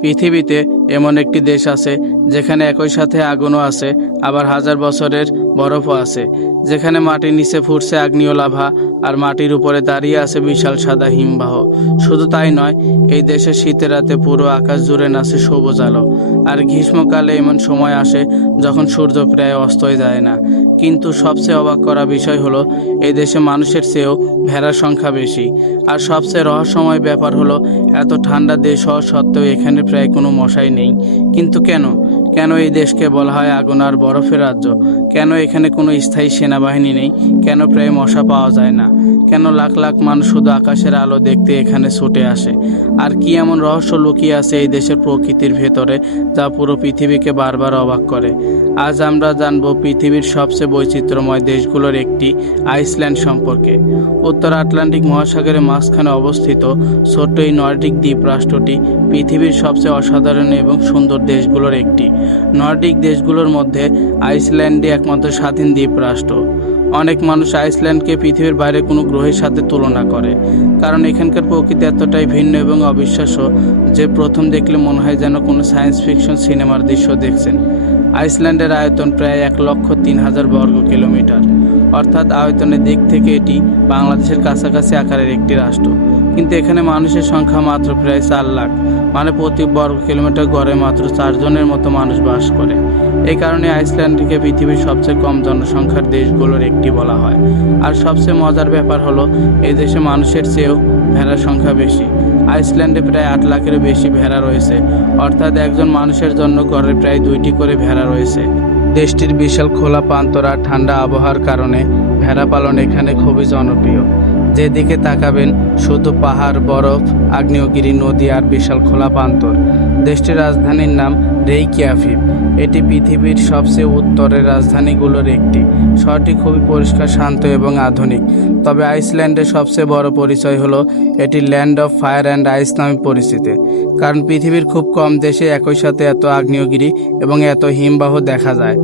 পৃথিবীতে এমন একটি দেশ আছে যেখানে একই সাথে আগুনও আছে, আবার হাজার বছরের বরফও আছে, যেখানে মাটির নিচে ফুটছে আগ্নেয় লাভা আর মাটির উপরে দাঁড়িয়ে আছে বিশাল সাদা হিমবাহ। শুধু তাই নয়, এই দেশের শীতের রাতে পুরো আকাশ জুড়ে নাচে সবুজ আলো। আর গ্রীষ্মকালে এমন সময় আসে যখন সূর্য প্রায় অস্তই যায় না। কিন্তু সবচেয়ে অবাক করা বিষয় হলো, এই দেশে মানুষের চেয়েও ভেড়ার সংখ্যা বেশি। আর সবচেয়ে রহস্যময় ব্যাপার হলো, এত ঠান্ডা দেশ হওয়া সত্ত্বেও এখানে প্রায় কোনো মশাই নেই। কিন্তু কেন কেন এই দেশকে বলা হয় আগুন আর বরফের রাজ্য? কেন এখানে কোনো স্থায়ী সেনাবাহিনী নেই? কেন প্রায় মশা পাওয়া যায় না? কেন লাখ লাখ মানুষ শুধু আকাশের আলো দেখতে এখানে ছুটে আসে? আর কি এমন রহস্য লুকিয়ে আছে এই দেশের প্রকৃতির ভেতরে, যা পুরো পৃথিবীকে বারবার অবাক করে? আজ আমরা জানবো পৃথিবীর সবচেয়ে বৈচিত্র্যময় দেশগুলোর একটি, আইসল্যান্ড সম্পর্কে। উত্তর আটলান্টিক মহাসাগরের মাঝখানে অবস্থিত ছোট্ট এই নর্ডিক দ্বীপ রাষ্ট্রটি পৃথিবীর সবচেয়ে অসাধারণ এবং সুন্দর দেশগুলোর একটি। নর্ডিক দেশগুলোর মধ্যে আইসল্যান্ডই একমাত্র স্বাধীন দ্বীপ রাষ্ট্র। অনেক মানুষ আইসল্যান্ডকে পৃথিবীর বাইরে কোনো গ্রহের সাথে তুলনা করে, কারণ এখানকার প্রকৃতি এতটাই ভিন্ন এবং অবিশ্বাস্য যে প্রথম দেখলে মনে হয় যেন কোনো সায়েন্স ফিকশন সিনেমার দৃশ্য দেখছেন। আইসল্যান্ডের আয়তন প্রায় 1,03,000 বর্গ কিলোমিটার, অর্থাৎ আয়তনের দিক থেকে এটি বাংলাদেশের কাছাকাছি আকারের একটি রাষ্ট্র। কিন্তু এখানে মানুষের সংখ্যা মাত্র প্রায় 4 লাখ, মানে প্রতি বর্গ কিলোমিটার গড়ে মাত্র 4 জনের মতো মানুষ বাস করে। এই কারণে আইসল্যান্ডকে পৃথিবীর সবচেয়ে কম জনসংখ্যার দেশগুলোর একটি বলা হয়। আর সবচেয়ে মজার ব্যাপার হলো, এই দেশে মানুষের চেয়েও ভেড়ার সংখ্যা বেশি। আইসল্যান্ডে প্রায় 8 লাখেরও বেশি ভেড়া রয়েছে, অর্থাৎ একজন মানুষের জন্য গড়ে প্রায় 2টি করে ভেড়া রয়েছে। দেশটির বিশাল খোলা প্রান্তর আর ঠান্ডা আবহাওয়ার কারণে ভেড়া পালন এখানে খুবই জনপ্রিয়। যেদিকে তাকাবেন শুধু পাহাড়, বরফ, আগ্নেয়গিরি, নদী আর বিশাল খোলা প্রান্তর। দেশটির রাজধানীর নাম রেইকিয়াভিক। এটি পৃথিবীর সবচেয়ে উত্তরের রাজধানীগুলোর একটি। শহরটি খুবই পরিষ্কার, শান্ত এবং আধুনিক। তবে আইসল্যান্ডের সবচেয়ে বড় পরিচয় হলো এটি ল্যান্ড অফ ফায়ার অ্যান্ড আইস নামে পরিচিত, কারণ পৃথিবীর খুব কম দেশে একই সাথে এত আগ্নেয়গিরি এবং এত হিমবাহ দেখা যায়।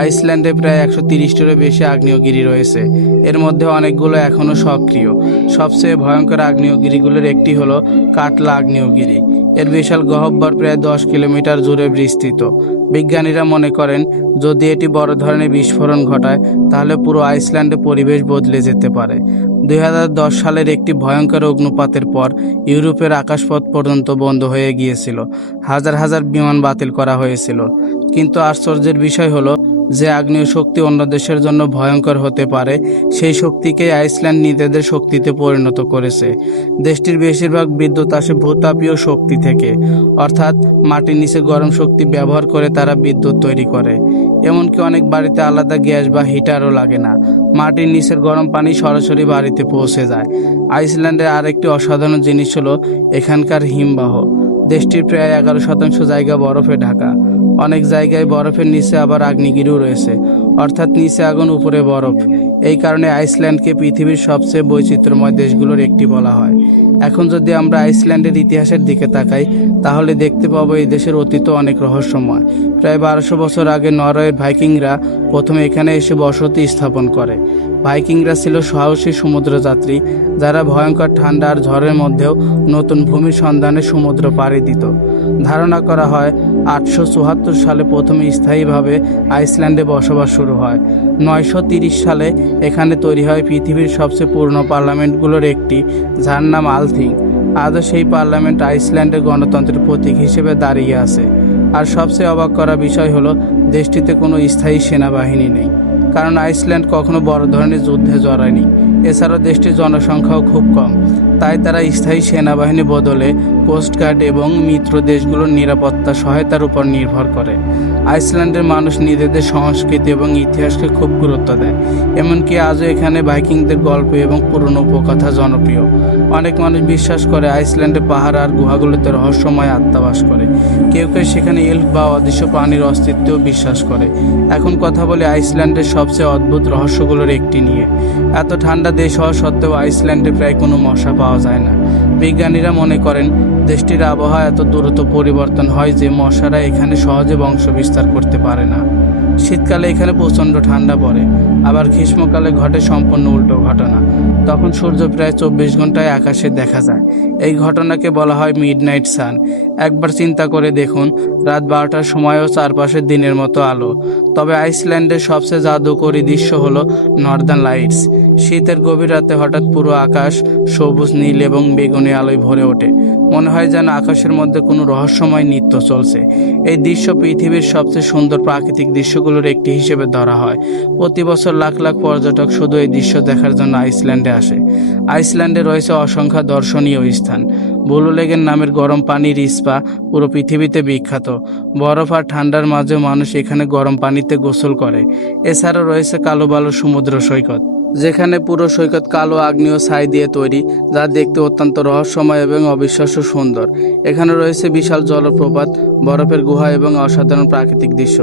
আইসল্যান্ডে প্রায় 130টিরও বেশি আগ্নেয়গিরি রয়েছে, এর মধ্যে অনেকগুলো এখনও সক্রিয়। সবচেয়ে ভয়ঙ্কর আগ্নেয়গিরিগুলোর একটি হলো কাটলা আগ্নেয়গিরি। এর বিশাল গহ্বর প্রায় 10 কিলোমিটার জুড়ে বিস্তৃত। বিজ্ঞানীরা মনে করেন, যদি এটি বড় ধরনের বিস্ফোরণ ঘটায় তাহলে পুরো আইসল্যান্ডে পরিবেশ বদলে যেতে পারে। 2010 সালের একটি ভয়ঙ্কর অগ্নুৎপাতের পর ইউরোপের আকাশপথ পর্যন্ত বন্ধ হয়ে গিয়েছিল। হাজার হাজার বিমান বাতিল করা হয়েছিল। কিন্তু আশ্চর্যের বিষয় হলো যে আগ্নেয় শক্তি অন্য দেশের জন্য ভয়ঙ্কর হতে পারে, সেই শক্তিকে আইসল্যান্ড নিজেদের শক্তিতে পরিণত করেছে। দেশটির বেশিরভাগ বিদ্যুৎ আসে ভূতাপীয় শক্তি থেকে, অর্থাৎ মাটির নিচে গরম শক্তি ব্যবহার করে তারা বিদ্যুৎ তৈরি করে। এমনকি অনেক বাড়িতে আলাদা গ্যাস বা হিটারও লাগে না, মাটির নিচের গরম পানি সরাসরি বাড়িতে পৌঁছে যায়। আইসল্যান্ডের আরেকটি অসাধারণ জিনিস হলো এখানকার হিমবাহ। দেশটির প্রায় 11% জায়গা বরফে ঢাকা। অনেক জায়গায় বরফের নিচে আবার আগ্নেয়গিরিও রয়েছে, অর্থাৎ নিচে আগুন উপরে বরফ। এই কারণে আইসল্যান্ডকে পৃথিবীর সবচেয়ে বৈচিত্র্যময় দেশগুলোর একটি বলা হয়। এখন যদি আমরা আইসল্যান্ডের ইতিহাসের দিকে তাকাই, তাহলে দেখতে পাবো এই দেশের অতীত অনেক রহস্যময়। প্রায় 1200 বছর আগে নরওয়ের ভাইকিংরা প্রথমে এখানে এসে বসতি স্থাপন করে। ভাইকিংরা ছিল সাহসী সমুদ্রযাত্রী, যারা ভয়ঙ্কর ঠান্ডা আর ঝড়ের মধ্যেও নতুন ভূমির সন্ধানে সমুদ্র পাড়ি দিত। ধারণা করা হয় 874 সালে প্রথমে স্থায়ীভাবে আইসল্যান্ডে বসবাস শুরু হয়। 930 সালে এখানে তৈরি হয় পৃথিবীর সবচেয়ে পুরনো পার্লামেন্টগুলোর একটি, যার নাম আলথিং। আজও সেই পার্লামেন্ট আইসল্যান্ডের গণতন্ত্রের প্রতীক হিসেবে দাঁড়িয়ে আছে। আর সবচেয়ে অবাক করা বিষয় হলো দেশটিতে কোনো স্থায়ী সেনাবাহিনী নেই, কারণ আইসল্যান্ড কখনো বড় ধরনের যুদ্ধে জড়ায়নি। এছাড়াও দেশটির জনসংখ্যাও খুব কম, তাই তারা স্থায়ী সেনাবাহিনী বদলে কোস্টগার্ড এবং মিত্র দেশগুলোর নিরাপত্তা সহায়তার উপর নির্ভর করে। আইসল্যান্ডের মানুষ নিজেদের সংস্কৃতি এবং ইতিহাসকে খুব গুরুত্ব দেয়। এমনকি আজও এখানে ভাইকিংদের গল্প এবং পুরনো উপকথা জনপ্রিয়। অনেক মানুষ বিশ্বাস করে আইসল্যান্ডে পাহাড় আর গুহাগুলোতে রহস্যময় আত্মা বাস করে। কেউ কেউ সেখানে এলফ বা অদৃশ্য প্রাণীর অস্তিত্বেও বিশ্বাস করে। এখন কথা বলি আইসল্যান্ডের সবচেয়ে অদ্ভুত রহস্যগুলোর একটি নিয়ে। এত ঠান্ডা দেশ হওয়া সত্ত্বেও আইসল্যান্ডে প্রায় কোনো মশা পাওয়া যায় না। বিজ্ঞানীরা মনে করেন দেশটির আবহাওয়া এত দ্রুত পরিবর্তন হয় যে মশারা এখানে সহজে বংশ বিস্তার করতে পারে না। শীতকালে এখানে প্রচণ্ড ঠান্ডা পড়ে, আবার গ্রীষ্মকালে ঘটে সম্পূর্ণ উল্টো ঘটনা। তখন সূর্য প্রায় 24 ঘন্টায় আকাশে দেখা যায়। এই ঘটনাকে বলা হয় মিডনাইট সান। একবার চিন্তা করে দেখুন, রাত 12টার সময়ও চারপাশে দিনের মতো আলো। তবে আইসল্যান্ডের সবচেয়ে জাদুকরী দৃশ্য হলো নর্দার্ন লাইটস। শীতের গভীর রাতে হঠাৎ পুরো আকাশ সবুজ, নীল এবং বেগুনি আলোয় ভরে ওঠে। মনে হয় যেন আকাশের মধ্যে কোনো রহস্যময় নৃত্য চলছে। এই দৃশ্য পৃথিবীর সবচেয়ে সুন্দর প্রাকৃতিক দৃশ্যগুলোর একটি হিসেবে ধরা হয়। প্রতি বছর লাখ লাখ পর্যটক শুধু এই দৃশ্য দেখার জন্য আইসল্যান্ডে আসে। আইসল্যান্ডে রয়েছে অসংখ্য দর্শনীয় স্থান। ব্লু লেগের নামের গরম পানির স্পা পুরো পৃথিবীতে বিখ্যাত। বরফ আর ঠান্ডার মাঝেও মানুষ এখানে গরম পানিতে গোসল করে। এছাড়াও রয়েছে কালো বালু সমুদ্র সৈকত, যেখানে পুরো সৈকত কালো আগ্নেয় ছাই দিয়ে তৈরি, যা দেখতে অত্যন্ত রহস্যময় এবং অবিশ্বাস্য সুন্দর। এখানে রয়েছে বিশাল জলপ্রপাত, বরফের গুহা এবং অসাধারণ প্রাকৃতিক দৃশ্য।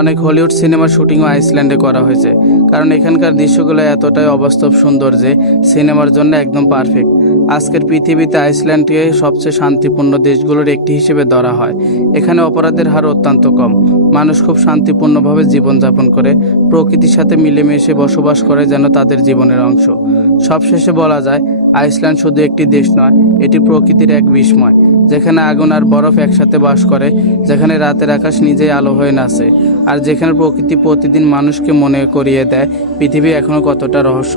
অনেক হলিউড সিনেমার শুটিংও আইসল্যান্ডে করা হয়েছে, কারণ এখানকার দৃশ্যগুলো এতটাই অবাস্তব সুন্দর যে সিনেমার জন্য একদম পারফেক্ট। আজকের পৃথিবীতে আইসল্যান্ডকে সবচেয়ে শান্তিপূর্ণ দেশগুলোর একটি হিসেবে ধরা হয়। এখানে অপরাধের হার অত্যন্ত কম, মানুষ খুব শান্তিপূর্ণভাবে জীবনযাপন করে, প্রকৃতির সাথে মিলেমিশে বসবাস করে যেন তাদের জীবনের অংশ। সবশেষে বলা যায়, আইসল্যান্ড শুধু একটি দেশ নয়, এটি প্রকৃতির এক বিস্ময়, যেখানে আগুন আর বরফ একসাথে বাস করে, যেখানে রাতের আকাশ নিজেই আলো হয়ে নাচে, আর যেখানে প্রকৃতি প্রতিদিন মানুষকে মনে করিয়ে দেয় পৃথিবী এখনো কতটা রহস্য।